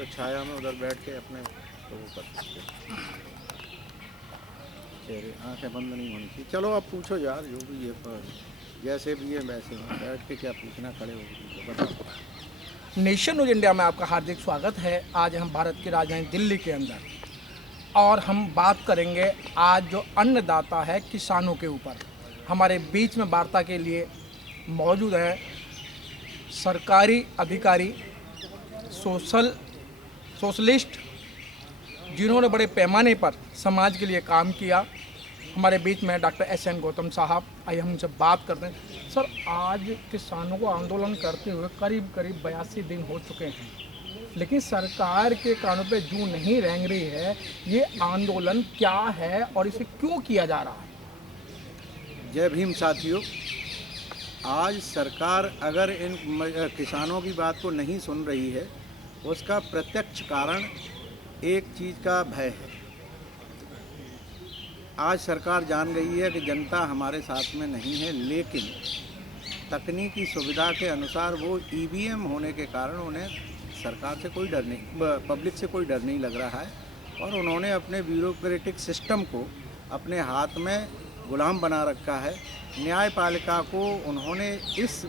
तो छाया में उधर बैठ के अपने तो वो कर सकते हैं। चेहरे आंखें बंद नहीं होनी चाहिए। चलो अब पूछो यार, जो भी है जैसे भी है वैसे बैठ के क्या पूछना, खड़े हो बताओ। नेशन न्यूज इंडिया में आपका हार्दिक स्वागत है। आज हम भारत की राजधानी दिल्ली के अंदर और हम बात करेंगे आज जो अन्नदाता है किसानों के ऊपर। हमारे बीच में वार्ता के लिए मौजूद है सरकारी अधिकारी, सोशलिस्ट, जिन्होंने बड़े पैमाने पर समाज के लिए काम किया। हमारे बीच में डॉक्टर एस.एन. गौतम साहब, आइए हम उनसे बात करते हैं। सर, आज किसानों को आंदोलन करते हुए करीब 82 दिन हो चुके हैं, लेकिन सरकार के कानों पे जू नहीं रेंग रही है। ये आंदोलन क्या है और इसे क्यों किया जा रहा है? जय भीम साथियों, आज सरकार अगर इन किसानों की बात को नहीं सुन रही है, उसका प्रत्यक्ष कारण एक चीज़ का भय है। आज सरकार जान गई है कि जनता हमारे साथ में नहीं है, लेकिन तकनीकी सुविधा के अनुसार वो ईवीएम होने के कारण उन्हें सरकार से कोई डर नहीं, पब्लिक से कोई डर नहीं लग रहा है, और उन्होंने अपने ब्यूरोक्रेटिक सिस्टम को अपने हाथ में गुलाम बना रखा है। न्यायपालिका को उन्होंने इस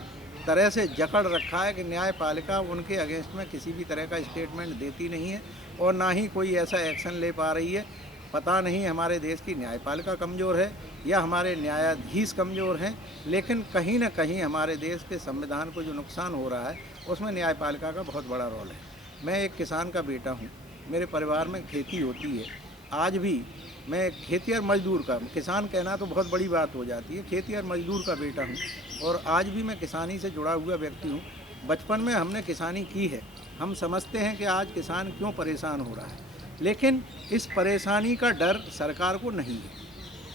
तरह से जकड़ रखा है कि न्यायपालिका उनके अगेंस्ट में किसी भी तरह का स्टेटमेंट देती नहीं है और ना ही कोई ऐसा एक्शन ले पा रही है। पता नहीं हमारे देश की न्यायपालिका कमज़ोर है या हमारे न्यायाधीश कमज़ोर हैं, लेकिन कहीं ना कहीं हमारे देश के संविधान को जो नुकसान हो रहा है उसमें न्यायपालिका का बहुत बड़ा रोल है। मैं एक किसान का बेटा हूँ, मेरे परिवार में खेती होती है। आज भी मैं खेती और मजदूर का, किसान कहना तो बहुत बड़ी बात हो जाती है, खेती और मजदूर का बेटा हूँ और आज भी मैं किसानी से जुड़ा हुआ व्यक्ति हूँ। बचपन में हमने किसानी की है, हम समझते हैं कि आज किसान क्यों परेशान हो रहा है, लेकिन इस परेशानी का डर सरकार को नहीं है।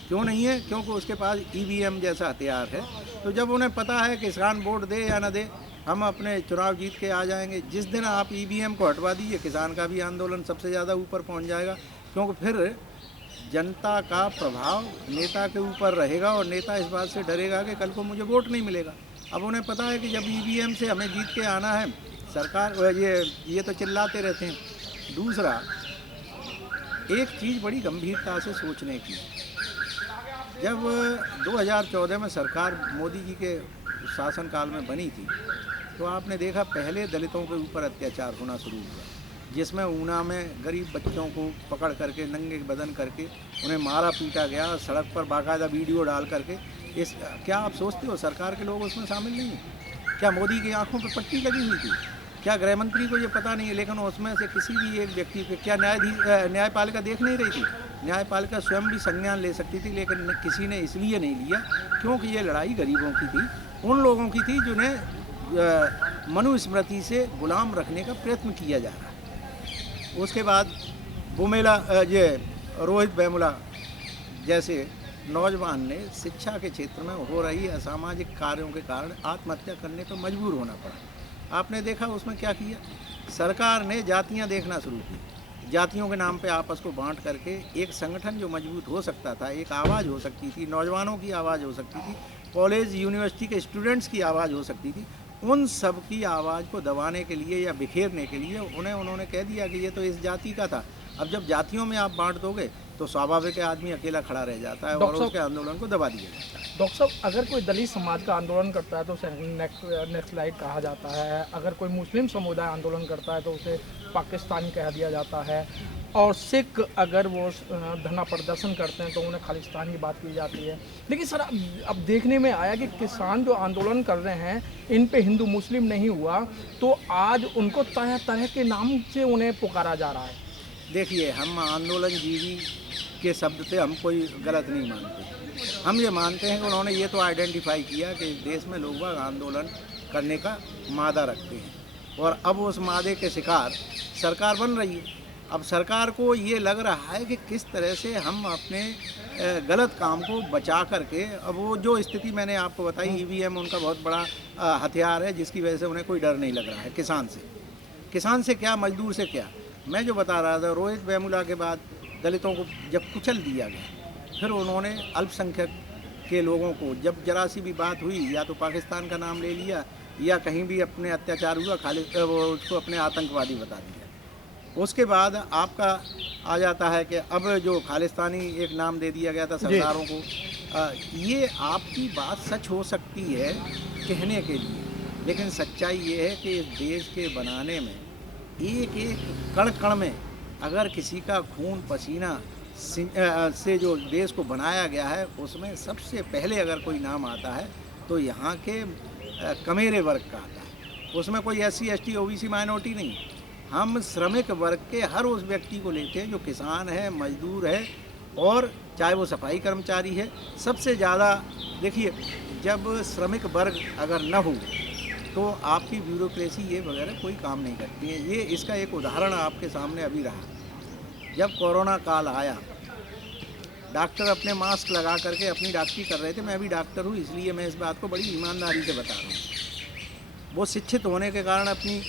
क्यों नहीं है? क्योंकि उसके पास ईवीएम जैसा हथियार है। तो जब उन्हें पता है किसान वोट दे या न दे, हम अपने चुनाव जीत के आ जाएंगे। जिस दिन आप ईवीएम को हटवा दीजिए, किसान का भी आंदोलन सबसे ज़्यादा ऊपर पहुंच जाएगा, क्योंकि फिर जनता का प्रभाव नेता के ऊपर रहेगा और नेता इस बात से डरेगा कि कल को मुझे वोट नहीं मिलेगा। अब उन्हें पता है कि जब ईवीएम से हमें जीत के आना है, सरकार ये तो चिल्लाते रहते हैं। दूसरा, एक चीज़ बड़ी गंभीरता से सोचने की, जब 2014 में सरकार मोदी जी के शासनकाल में बनी थी, तो आपने देखा पहले दलितों के ऊपर अत्याचार होना शुरू हुआ, जिसमें ऊना में गरीब बच्चों को पकड़ करके नंगे बदन करके उन्हें मारा पीटा गया, सड़क पर बाकायदा वीडियो डाल करके। क्या आप सोचते हो सरकार के लोग उसमें शामिल नहीं हैं? क्या मोदी की आंखों पर पट्टी लगी हुई थी? क्या गृह मंत्री को ये पता नहीं है? लेकिन उसमें से किसी भी एक व्यक्ति पे क्या न्यायपालिका देख नहीं रही थी? न्यायपालिका स्वयं भी संज्ञान ले सकती थी, लेकिन किसी ने इसलिए नहीं लिया क्योंकि ये लड़ाई गरीबों की थी, उन लोगों की थी जिन्हें मनुस्मृति से गुलाम रखने का प्रयत्न किया जा रहा है। उसके बाद ये रोहित वेमुला जैसे नौजवान ने शिक्षा के क्षेत्र में हो रही असामाजिक कार्यों के कारण आत्महत्या करने पर मजबूर होना पड़ा। आपने देखा उसमें क्या किया? सरकार ने जातियां देखना शुरू की। जातियों के नाम पे आपस को बांट करके एक संगठन जो मजबूत हो सकता था, एक आवाज़ हो सकती थी, नौजवानों की आवाज़ हो सकती थी, कॉलेज यूनिवर्सिटी के स्टूडेंट्स की आवाज़ हो सकती थी, उन सब की आवाज़ को दबाने के लिए या बिखेरने के लिए उन्होंने कह दिया कि ये तो इस जाति का था। अब जब जातियों में आप बांट दोगे तो स्वाभाविक है आदमी अकेला खड़ा रह जाता है और उसके आंदोलन को दबा दिया जाता है। डॉक्टर साहब, अगर कोई दलित समाज का आंदोलन करता है तो उसे नक्सलाइट कहा जाता है। अगर कोई मुस्लिम समुदाय आंदोलन करता है तो उसे पाकिस्तानी कह दिया जाता है, और सिख अगर वो धरना प्रदर्शन करते हैं तो उन्हें खालिस्तान की बात की जाती है। लेकिन सर, अब देखने में आया कि किसान जो आंदोलन कर रहे हैं, इन पे हिंदू मुस्लिम नहीं हुआ, तो आज उनको तरह तरह के नाम से उन्हें पुकारा जा रहा है। देखिए, हम आंदोलन जीवी के शब्द से हम कोई गलत नहीं मानते। हम ये मानते हैं कि उन्होंने ये तो आइडेंटिफाई किया कि देश में लोग आंदोलन करने का मादा रखते हैं, और अब उस मादे के शिकार सरकार बन रही है। अब सरकार को ये लग रहा है कि किस तरह से हम अपने गलत काम को बचा करके, अब वो जो स्थिति मैंने आपको बताई, ईवीएम उनका बहुत बड़ा हथियार है, जिसकी वजह से उन्हें कोई डर नहीं लग रहा है किसान से क्या, मजदूर से क्या। मैं जो बता रहा था, रोहित वेमुला के बाद दलितों को जब कुचल दिया गया, फिर उन्होंने अल्पसंख्यक के लोगों को जब जरा सी भी बात हुई, या तो पाकिस्तान का नाम ले लिया या कहीं भी अपने अत्याचार हुआ, खाली वो उसको अपने आतंकवादी बता दिया। उसके बाद आपका आ जाता है कि अब जो खालिस्तानी एक नाम दे दिया गया था सरदारों को। ये आपकी बात सच हो सकती है कहने के लिए, लेकिन सच्चाई ये है कि इस देश के बनाने में एक एक कण कण में अगर किसी का खून पसीना से जो देश को बनाया गया है, उसमें सबसे पहले अगर कोई नाम आता है तो यहाँ के कमेरे वर्ग का आता है। उसमें कोई SC ST OBC माइनॉरिटी नहीं। हम श्रमिक वर्ग के हर उस व्यक्ति को लेते हैं जो किसान है, मजदूर है, और चाहे वो सफाई कर्मचारी है। सबसे ज़्यादा देखिए, जब श्रमिक वर्ग अगर न हो तो आपकी ब्यूरोक्रेसी ये वगैरह कोई काम नहीं करती है। ये इसका एक उदाहरण आपके सामने अभी रहा। जब कोरोना काल आया, डॉक्टर अपने मास्क लगा करके अपनी डॉक्टरी कर रहे थे। मैं भी डॉक्टर हूँ, इसलिए मैं इस बात को बड़ी ईमानदारी से बता रहा हूँ। वो शिक्षित होने के कारण अपनी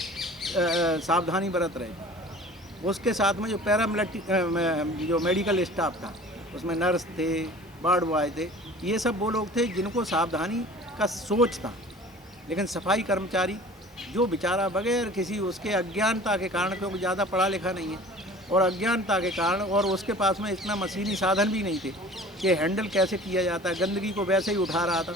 सावधानी बरत रहे। उसके साथ में जो जो मेडिकल स्टाफ था, उसमें नर्स थे, वार्ड बॉय थे, ये सब वो लोग थे जिनको सावधानी का सोच था। लेकिन सफाई कर्मचारी जो बेचारा बगैर किसी उसके अज्ञानता के कारण, क्योंकि ज़्यादा पढ़ा लिखा नहीं है, और अज्ञानता के कारण, और उसके पास में इतना मशीनी साधन भी नहीं थे कि हैंडल कैसे किया जाता है। गंदगी को वैसे ही उठा रहा था,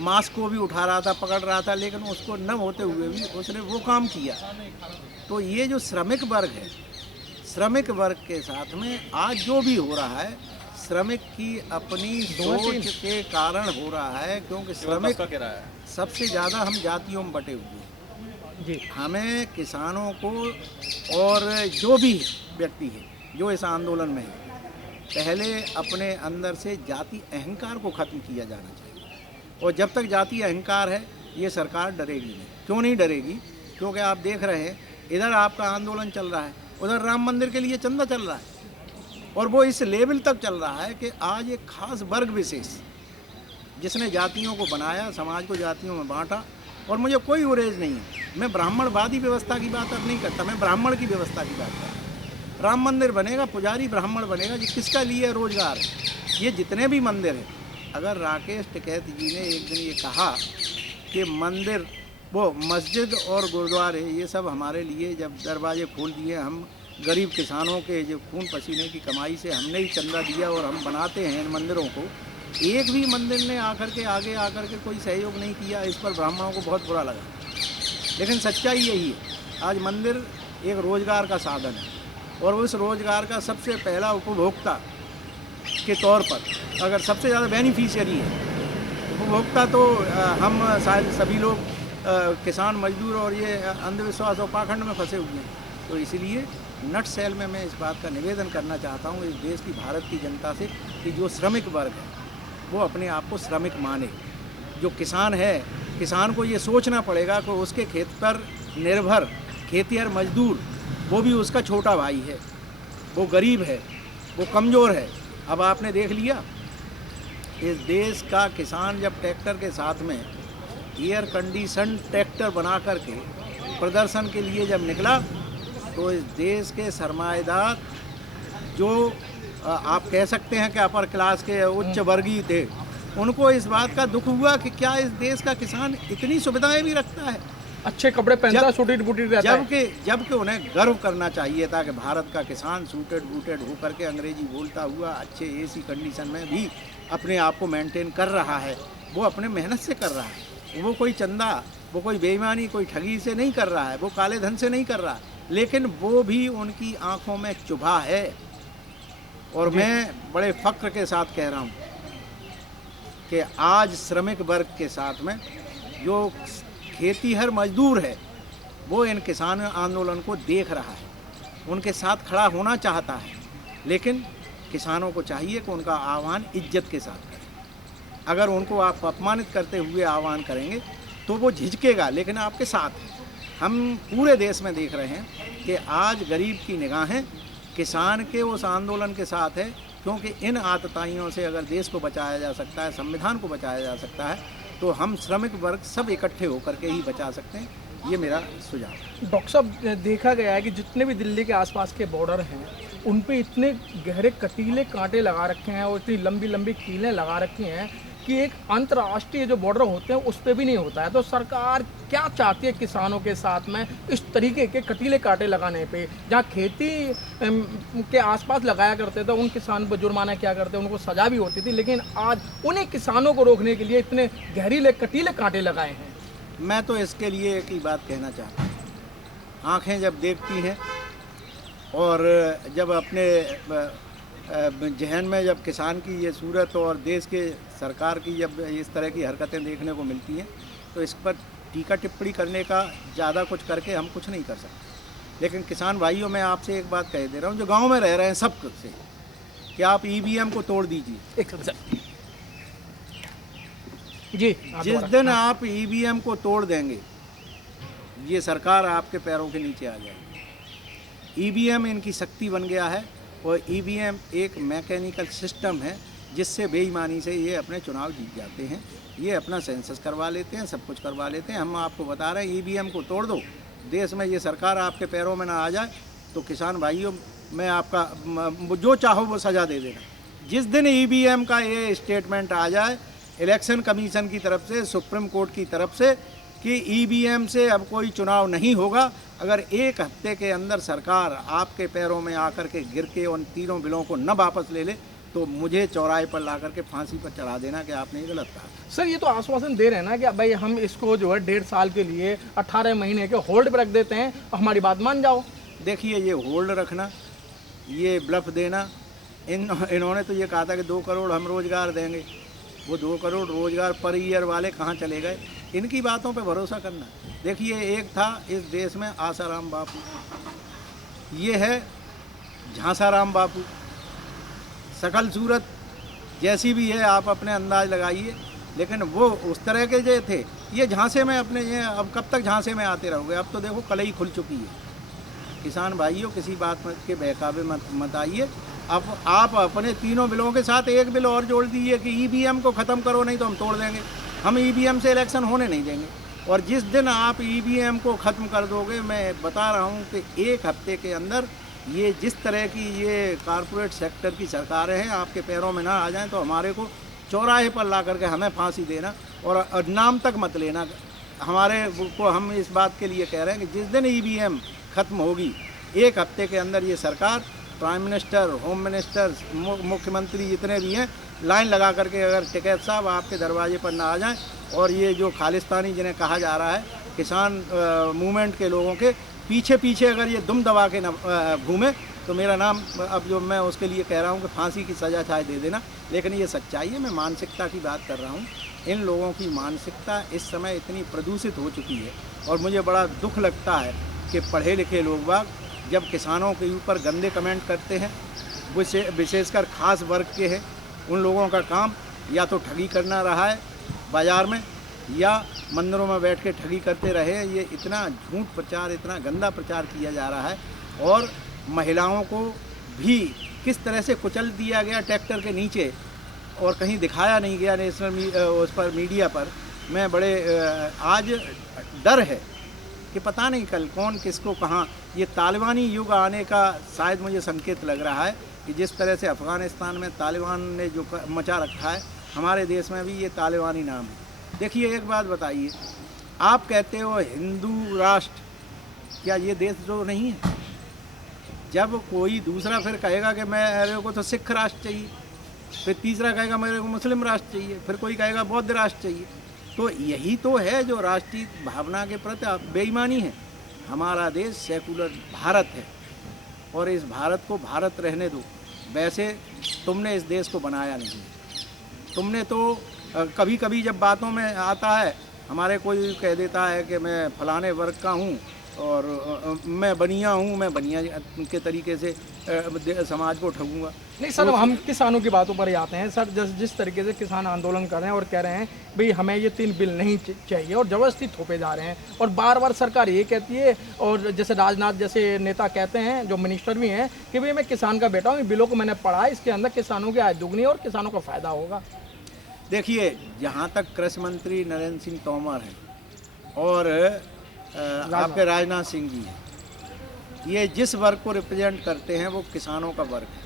मास्क को भी उठा रहा था, पकड़ रहा था, लेकिन उसको न होते हुए भी उसने वो काम किया। तो ये जो श्रमिक वर्ग है, श्रमिक वर्ग के साथ में आज जो भी हो रहा है, श्रमिक की अपनी सोच के कारण हो रहा है। क्योंकि श्रमिक सबसे ज़्यादा हम जातियों में बटे हुए हैं जी। हमें किसानों को और जो भी व्यक्ति है जो इस आंदोलन में है, पहले अपने अंदर से जाति अहंकार को ख़त्म किया जाना चाहिए। और जब तक जाति अहंकार है, ये सरकार डरेगी नहीं। क्यों नहीं डरेगी? क्योंकि आप देख रहे हैं, इधर आपका आंदोलन चल रहा है, उधर राम मंदिर के लिए चंदा चल रहा है, और वो इस लेवल तक चल रहा है कि आज एक खास वर्ग विशेष जिसने जातियों को बनाया, समाज को जातियों में बांटा। और मुझे कोई गुरेज नहीं है, मैं ब्राह्मणवादी व्यवस्था की बात अब नहीं करता, मैं ब्राह्मण की व्यवस्था की बात करता। राम मंदिर बनेगा, पुजारी ब्राह्मण बनेगा, ये किसका लिए रोजगार है? ये जितने भी मंदिर हैं, अगर राकेश टिकैत जी ने एक दिन ये कहा कि मंदिर, वो मस्जिद और गुरुद्वारे, ये सब हमारे लिए जब दरवाजे खोल दिए, हम गरीब किसानों के जो खून पसीने की कमाई से हमने ही चंदा दिया और हम बनाते हैं इन मंदिरों को, एक भी मंदिर ने आगे आकर के कोई सहयोग नहीं किया। इस पर ब्राह्मणों को बहुत बुरा लगा। लेकिन सच्चाई यही है, आज मंदिर एक रोज़गार का साधन है, और उस रोज़गार का सबसे पहला उपभोक्ता के तौर पर अगर सबसे ज़्यादा बेनिफिशियरी है उपभोक्ता, तो हम शायद सभी लोग किसान, मजदूर और ये अंधविश्वास और पाखंड में फंसे हुए हैं। तो इसलिए नट सेल में मैं इस बात का निवेदन करना चाहता हूँ इस देश की, भारत की जनता से, कि जो श्रमिक वर्ग है वो अपने आप को श्रमिक माने। जो किसान है, किसान को ये सोचना पड़ेगा कि उसके खेत पर निर्भर खेतिहर मजदूर, वो भी उसका छोटा भाई है, वो गरीब है, वो कमज़ोर है। अब आपने देख लिया, इस देश का किसान जब ट्रैक्टर के साथ में एयर कंडीशन ट्रैक्टर बना करके प्रदर्शन के लिए जब निकला, तो इस देश के सरमाएदार जो आप कह सकते हैं कि अपर क्लास के उच्च वर्गीय थे, उनको इस बात का दुख हुआ कि क्या इस देश का किसान इतनी सुविधाएं भी रखता है, अच्छे कपड़े पहनता, सूटेड बूटेड रहता है। जबकि उन्हें गर्व करना चाहिए था कि भारत का किसान सूटेड बूटेड होकर के अंग्रेजी बोलता हुआ अच्छे AC कंडीशन में भी अपने आप को मेंटेन कर रहा है। वो अपने मेहनत से कर रहा है, वो कोई चंदा, वो कोई बेईमानी, कोई ठगी से नहीं कर रहा है, वो काले धन से नहीं कर रहा है, लेकिन वो भी उनकी आंखों में चुभा है। और मैं बड़े फक्र के साथ कह रहा हूँ कि आज श्रमिक वर्ग के साथ में जो खेतीहर मजदूर है, वो इन किसान आंदोलन को देख रहा है, उनके साथ खड़ा होना चाहता है। लेकिन किसानों को चाहिए कि उनका आह्वान इज्जत के साथ करें। अगर उनको आप अपमानित करते हुए आह्वान करेंगे तो वो झिझकेगा, लेकिन आपके साथ है। हम पूरे देश में देख रहे हैं कि आज गरीब की निगाहें किसान के उस आंदोलन के साथ है, क्योंकि इन आतताइयों से अगर देश को बचाया जा सकता है, संविधान को बचाया जा सकता है, तो हम श्रमिक वर्ग सब इकट्ठे होकर के ही बचा सकते हैं। ये मेरा सुझाव है। डॉक्टर साहब, देखा गया है कि जितने भी दिल्ली के आसपास के बॉर्डर हैं, उन पे इतने गहरे कटीले कांटे लगा रखे हैं और इतनी लंबी लंबी कीलें लगा रखी हैं कि एक अंतर्राष्ट्रीय जो बॉर्डर होते हैं उस पर भी नहीं होता है। तो सरकार क्या चाहती है किसानों के साथ में इस तरीके के कटीले कांटे लगाने पे? जहाँ खेती के आसपास लगाया करते थे उन किसान पर जुर्माना क्या करते, उनको सजा भी होती थी, लेकिन आज उन्हीं किसानों को रोकने के लिए इतने गहरीले कटीले कांटे लगाए हैं। मैं तो इसके लिए एक ही बात कहना चाहता हूँ, आँखें जब देखती हैं और जब अपने जहन में जब किसान की ये सूरत और देश के सरकार की जब इस तरह की हरकतें देखने को मिलती हैं, तो इस पर टीका टिप्पणी करने का ज़्यादा कुछ करके हम कुछ नहीं कर सकते। लेकिन किसान भाइयों, मैं आपसे एक बात कह दे रहा हूँ, जो गांव में रह रहे हैं सब से, कि आप ईवीएम को तोड़ दीजिए। जी, जिस दिन आप ईवीएम को तोड़ देंगे, ये सरकार आपके पैरों के नीचे आ जाएगी। ईवीएम इनकी शक्ति बन गया है और ईवीएम एक मैकेनिकल सिस्टम है जिससे बेईमानी से ये अपने चुनाव जीत जाते हैं। ये अपना सेंसस करवा लेते हैं, सब कुछ करवा लेते हैं। हम आपको बता रहे हैं, ईवीएम को तोड़ दो, देश में ये सरकार आपके पैरों में ना आ जाए तो किसान भाइयों, मैं आपका जो चाहो वो सज़ा दे देना। जिस दिन ईवीएम का ये स्टेटमेंट आ जाए इलेक्शन कमीशन की तरफ से, सुप्रीम कोर्ट की तरफ से, कि ईवीएम से अब कोई चुनाव नहीं होगा, अगर एक हफ्ते के अंदर सरकार आपके पैरों में आकर के गिर के उन तीनों बिलों को न वापस ले ले, तो मुझे चौराहे पर ला करके फांसी पर चढ़ा देना कि आपने ये गलत कहा। सर, ये तो आश्वासन दे रहे हैं ना कि भाई हम इसको जो है 1.5 साल के लिए 18 महीने के होल्ड पर रख देते हैं और हमारी बात मान जाओ। देखिए, ये होल्ड रखना, ये ब्लफ देना, इन्होंने तो ये कहा था कि 2 करोड़ हम रोज़गार देंगे। वो 2 करोड़ रोज़गार पर ईयर वाले कहाँ चले गए? इनकी बातों पे भरोसा करना। देखिए, एक था इस देश में आसाराम बापू, ये है झांसाराम बापू। शकल सूरत जैसी भी है आप अपने अंदाज लगाइए, लेकिन वो उस तरह के जो थे, ये झांसे में अपने ये, अब कब तक झांसे में आते रहोगे? अब तो देखो कलई खुल चुकी है। किसान भाइयों, किसी बात के बहकावे मत आइए। अब आप अपने तीनों बिलों के साथ एक बिल और जोड़ दीजिए कि ईवीएम को ख़त्म करो, नहीं तो हम तोड़ देंगे। हम ईवीएम से इलेक्शन होने नहीं देंगे। और जिस दिन आप ईवीएम को ख़त्म कर दोगे, मैं बता रहा हूँ कि एक हफ्ते के अंदर ये जिस तरह की ये कॉरपोरेट सेक्टर की सरकारें हैं, आपके पैरों में ना आ जाएं, तो हमारे को चौराहे पर ला करके हमें फांसी देना और नाम तक मत लेना हमारे को। हम इस बात के लिए कह रहे हैं कि जिस दिन ईवीएम ख़त्म होगी, एक हफ्ते के अंदर ये सरकार, प्राइम मिनिस्टर, होम मिनिस्टर, मुख्यमंत्री जितने भी हैं, लाइन लगा करके अगर टिकैत साहब आपके दरवाजे पर ना आ जाएं, और ये जो खालिस्तानी जिन्हें कहा जा रहा है, किसान मूवमेंट के लोगों के पीछे पीछे अगर ये दुम दबा के न घूमे, तो मेरा नाम, अब जो मैं उसके लिए कह रहा हूँ कि फांसी की सज़ा चाहे दे देना। लेकिन ये सच्चाई है, मैं मानसिकता की बात कर रहा हूँ। इन लोगों की मानसिकता इस समय इतनी प्रदूषित हो चुकी है, और मुझे बड़ा दुख लगता है कि पढ़े लिखे लोग बाग जब किसानों के ऊपर गंदे कमेंट करते हैं, विशेषकर खास वर्ग के हैं, उन लोगों का काम या तो ठगी करना रहा है बाज़ार में, या मंदिरों में बैठ के ठगी करते रहे। ये इतना झूठ प्रचार, इतना गंदा प्रचार किया जा रहा है, और महिलाओं को भी किस तरह से कुचल दिया गया ट्रैक्टर के नीचे, और कहीं दिखाया नहीं गया नेशनल उस पर, मीडिया पर। मैं बड़े आज डर है कि पता नहीं कल कौन किसको कहाँ, ये तालिबानी युग आने का शायद मुझे संकेत लग रहा है कि जिस तरह से अफ़गानिस्तान में तालिबान ने जो मचा रखा है, हमारे देश में भी ये तालिबानी नाम है। देखिए, एक बात बताइए, आप कहते हो हिंदू राष्ट्र, क्या ये देश जो नहीं है? जब कोई दूसरा फिर कहेगा कि मेरे को तो सिख राष्ट्र चाहिए, फिर तीसरा कहेगा मेरे को मुस्लिम राष्ट्र चाहिए, फिर कोई कहेगा बौद्ध राष्ट्र चाहिए, तो यही तो है जो राष्ट्रीय भावना के प्रति बेईमानी है। हमारा देश सेकुलर भारत है, और इस भारत को भारत रहने दो। वैसे तुमने इस देश को बनाया नहीं, तुमने तो कभी कभी जब बातों में आता है, हमारे कोई कह देता है कि मैं फलाने वर्ग का हूँ और मैं बनिया हूँ, मैं बनिया के तरीके से समाज को ठगूंगा। नहीं सर, हम किसानों की बातों पर ही आते हैं सर। जिस तरीके से किसान आंदोलन कर रहे हैं और कह रहे हैं भाई हमें ये 3 बिल नहीं चाहिए, और ज़बरदस्ती थोपे जा रहे हैं, और बार बार सरकार ये कहती है, और जैसे राजनाथ जैसे नेता कहते हैं, जो मिनिस्टर भी हैं, कि भाई मैं किसान का बेटा हूँ, इन बिलों को मैंने पढ़ा है, इसके अंदर किसानों की आय दुगनी और किसानों का फ़ायदा होगा। देखिए, जहाँ तक कृषि मंत्री नरेंद्र सिंह तोमर हैं और आपके राजनाथ सिंह जी हैं, ये जिस वर्ग को रिप्रेजेंट करते हैं वो किसानों का वर्ग है।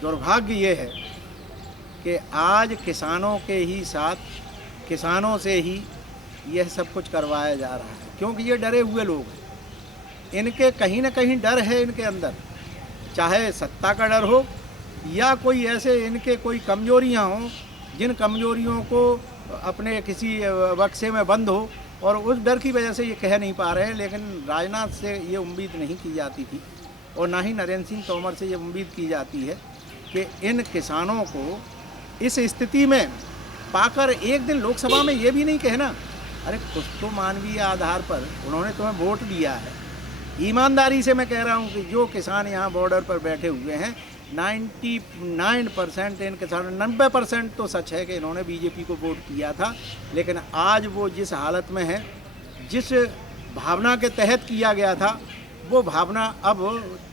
दुर्भाग्य ये है कि आज किसानों के ही साथ, किसानों से ही यह सब कुछ करवाया जा रहा है, क्योंकि ये डरे हुए लोग हैं। इनके कहीं ना कहीं डर है इनके अंदर, चाहे सत्ता का डर हो या कोई ऐसे इनके कोई कमजोरियां हों, जिन कमजोरियों को अपने किसी बक्से में बंद हो, और उस डर की वजह से ये कह नहीं पा रहे हैं। लेकिन राजनाथ से ये उम्मीद नहीं की जाती थी, और ना ही नरेंद्र सिंह तोमर से ये उम्मीद की जाती है कि इन किसानों को इस स्थिति में पाकर एक दिन लोकसभा में ये भी नहीं कहना, अरे कुछ तो मानवीय आधार पर उन्होंने तुम्हें वोट दिया है। ईमानदारी से मैं कह रहा हूँ कि जो किसान यहाँ बॉर्डर पर बैठे हुए हैं, 99% इन किसानों, 90% तो सच है कि इन्होंने बीजेपी को वोट किया था, लेकिन आज वो जिस हालत में है, जिस भावना के तहत किया गया था, वो भावना अब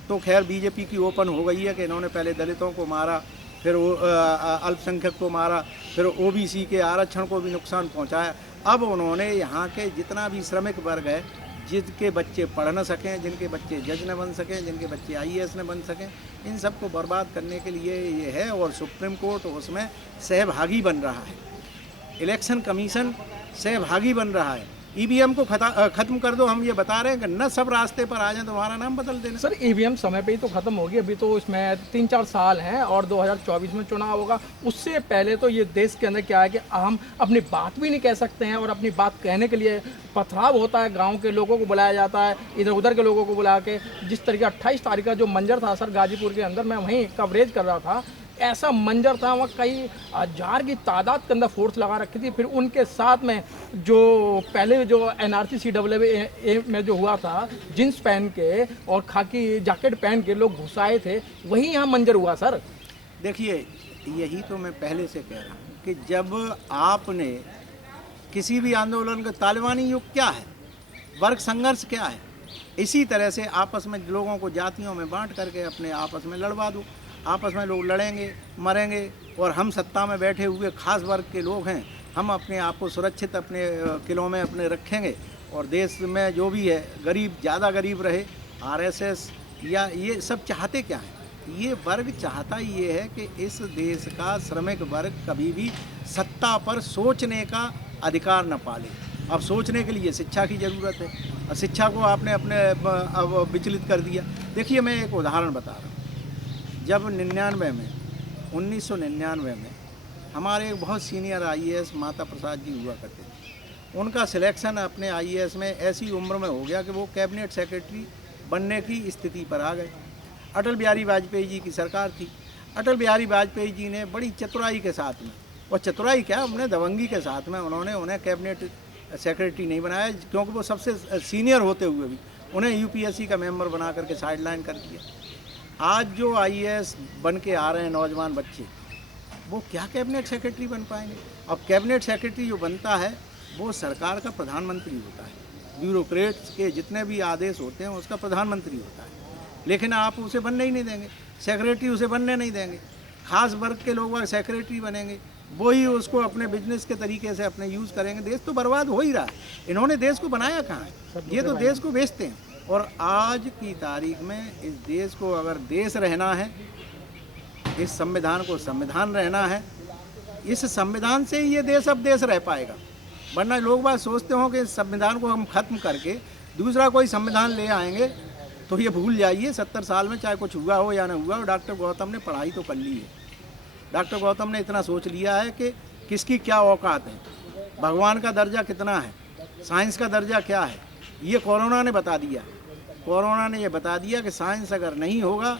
तो खैर बीजेपी की ओपन हो गई है कि इन्होंने पहले दलितों को मारा, फिर अल्पसंख्यक को मारा, फिर ओबीसी के आरक्षण को भी नुकसान पहुंचाया। अब उन्होंने यहाँ के जितना भी श्रमिक वर्ग है, जिनके बच्चे पढ़ न सकें, जिनके बच्चे जज न बन सकें, जिनके बच्चे आईएएस न बन सकें, इन सबको बर्बाद करने के लिए ये है। और सुप्रीम कोर्ट उसमें सहभागी बन रहा है, इलेक्शन कमीशन सहभागी बन रहा है। ईवीएम को खत्म कर दो, हम ये बता रहे हैं कि न सब रास्ते पर आ जाएं तो हमारा नाम बदल देना। सर ईवीएम समय पे ही तो खत्म होगी, अभी तो इसमें 3-4 साल हैं और 2024 में चुनाव होगा। उससे पहले तो ये देश के अंदर क्या है कि हम अपनी बात भी नहीं कह सकते हैं, और अपनी बात कहने के लिए पथराव होता है। गांव के लोगों को बुलाया जाता है, इधर उधर के लोगों को बुला के, जिस तरीके 28 तारीख का जो मंजर था सर गाजीपुर के अंदर, मैं वहीं कवरेज कर रहा था, ऐसा मंजर था। वहाँ कई हजार की तादाद के अंदर फोर्स लगा रखी थी। फिर उनके साथ में जो पहले जो NRC CAA में जो हुआ था, जींस पहन के और खाकी जैकेट पहन के लोग घुसाए थे, वही यहाँ मंजर हुआ सर। देखिए, यही तो मैं पहले से कह रहा हूँ कि जब आपने किसी भी आंदोलन का, तालिबानी युग क्या है, वर्ग संघर्ष क्या है, इसी तरह से आपस में लोगों को जातियों में बांट करके अपने आपस में लड़वा दो। आपस में लोग लड़ेंगे, मरेंगे, और हम सत्ता में बैठे हुए खास वर्ग के लोग हैं, हम अपने आप को सुरक्षित अपने किलों में अपने रखेंगे, और देश में जो भी है गरीब ज़्यादा गरीब रहे। आरएसएस या ये सब चाहते क्या हैं? ये वर्ग चाहता ये है कि इस देश का श्रमिक वर्ग कभी भी सत्ता पर सोचने का अधिकार न पाले। अब सोचने के लिए शिक्षा की ज़रूरत है, और शिक्षा को आपने अपने अब विचलित कर दिया। देखिए, मैं एक उदाहरण बता रहा हूँ। जब 1999 में हमारे एक बहुत सीनियर आईएएस माता प्रसाद जी हुआ करते थे, उनका सिलेक्शन अपने आईएएस में ऐसी उम्र में हो गया कि वो कैबिनेट सेक्रेटरी बनने की स्थिति पर आ गए। अटल बिहारी वाजपेयी जी की सरकार थी। अटल बिहारी वाजपेयी जी ने बड़ी चतुराई के साथ में, और चतुराई क्या, अपने दबंगी के साथ में उन्होंने उन्हें कैबिनेट सेक्रेटरी नहीं बनाया, क्योंकि वो सबसे सीनियर होते हुए भी उन्हें यूपीएससी का मेंबर बना करके साइडलाइन कर दिया। आज जो आईएएस बन के आ रहे हैं नौजवान बच्चे, वो क्या कैबिनेट सेक्रेटरी बन पाएंगे? अब कैबिनेट सेक्रेटरी जो बनता है वो सरकार का प्रधानमंत्री होता है, ब्यूरोक्रेट्स के जितने भी आदेश होते हैं उसका प्रधानमंत्री होता है, लेकिन आप उसे बनने ही नहीं देंगे, सेक्रेटरी उसे बनने नहीं देंगे। खास वर्ग के लोग वह सेक्रेटरी बनेंगे, वही उसको अपने बिजनेस के तरीके से अपने यूज़ करेंगे। देश तो बर्बाद हो ही रहा है। इन्होंने देश को बनाया कहाँ है? ये तो देश को बेचते हैं। और आज की तारीख में इस देश को अगर देश रहना है, इस संविधान को संविधान रहना है, इस संविधान से ही ये देश अब देश रह पाएगा। वरना लोग बात सोचते हो कि इस संविधान को हम खत्म करके दूसरा कोई संविधान ले आएंगे, तो ये भूल जाइए 70 साल में चाहे कुछ हुआ हो या ना हुआ हो, डॉक्टर गौतम ने पढ़ाई तो कर ली है। डॉक्टर गौतम ने इतना सोच लिया है कि किसकी क्या औकात है, भगवान का दर्जा कितना है, साइंस का दर्जा क्या है। ये कोरोना ने बता दिया। कोरोना ने ये बता दिया कि साइंस अगर नहीं होगा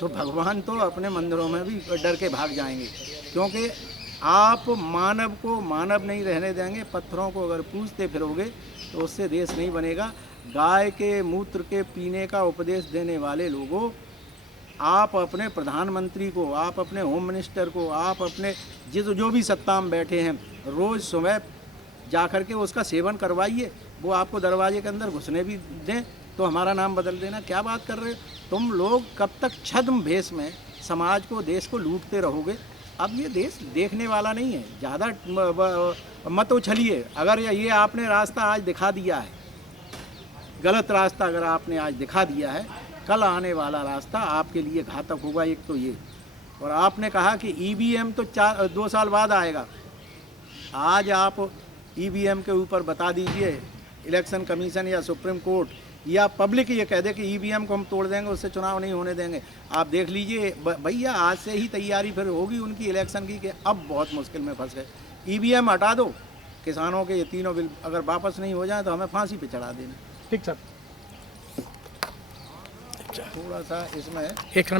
तो भगवान तो अपने मंदिरों में भी डर के भाग जाएंगे, क्योंकि आप मानव को मानव नहीं रहने देंगे। पत्थरों को अगर पूजते फिरोगे तो उससे देश नहीं बनेगा। गाय के मूत्र के पीने का उपदेश देने वाले लोगों, आप अपने प्रधानमंत्री को, आप अपने होम मिनिस्टर को, आप अपने जो भी सत्ता में बैठे हैं, रोज़ सुबह जा कर के उसका सेवन करवाइए। वो आपको दरवाजे के अंदर घुसने भी दें तो हमारा नाम बदल देना। क्या बात कर रहे हो तुम लोग? कब तक छद्म भेष में समाज को, देश को लूटते रहोगे? अब ये देश देखने वाला नहीं है। ज़्यादा मत उछलिए। अगर ये आपने रास्ता आज दिखा दिया है, गलत रास्ता अगर आपने आज दिखा दिया है, कल आने वाला रास्ता आपके लिए घातक होगा। एक तो ये, और आपने कहा कि ईवीएम तो 2 साल बाद आएगा। आज आप ईवीएम के ऊपर बता दीजिए, इलेक्शन कमीशन या सुप्रीम कोर्ट या पब्लिक ये कह दे कि ईवीएम को हम तोड़ देंगे, उससे चुनाव नहीं होने देंगे। आप देख लीजिए भैया, आज से ही तैयारी फिर होगी उनकी इलेक्शन की कि अब बहुत मुश्किल में फंस गए। ईवीएम हटा दो, किसानों के ये तीनों बिल अगर वापस नहीं हो जाए तो हमें फांसी पे चढ़ा देना। ठीक सर। थोड़ा सा इसमें एक